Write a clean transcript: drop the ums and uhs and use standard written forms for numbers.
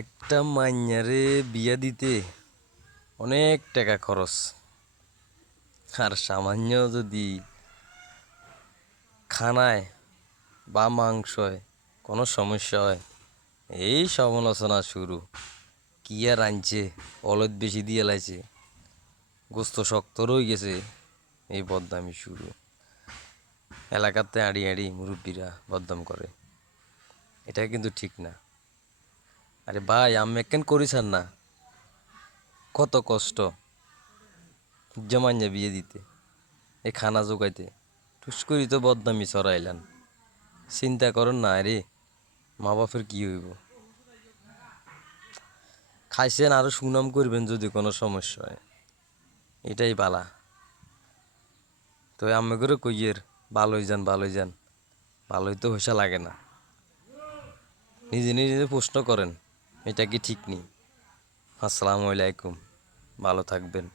একটা মাইয়ারে বিয়া দিতে অনেক টাকা খরচ। আর সামান্য যদি খানায় বা মাংসয় কোনো সমস্যা হয়, এই সমালোচনা শুরু। কি আর আনছে, অলদ বেশি দিয়ে লাইছে, গোস্ত শক্ত রয়ে গেছে, এই বদনামি শুরু। এলাকাতে আড়ি আড়ি মুরব্বীরা বদনাম করে, এটা কিন্তু ঠিক না। আরে ভাই, আমি কেন করিসান না, কত কষ্ট জমাইয়া বিয়ে দিতে, এই খানা জোগাইতে, টুস করি তো বদনামি ছড়াইলেন। চিন্তা করেন না, আরে মা বাপের কি হইব। খাইছেন, আরো সুনাম করবেন যদি কোনো সমস্যা হয়, এটাই বালা। তো আমি করে কইয়ের ভালোই যান ভালোই যান, ভালোই তো হইসা লাগে না। নিজে নিজে প্রশ্ন করেন, এটা কি ঠিক নেই। আসসালামু আলাইকুম, ভালো থাকবেন।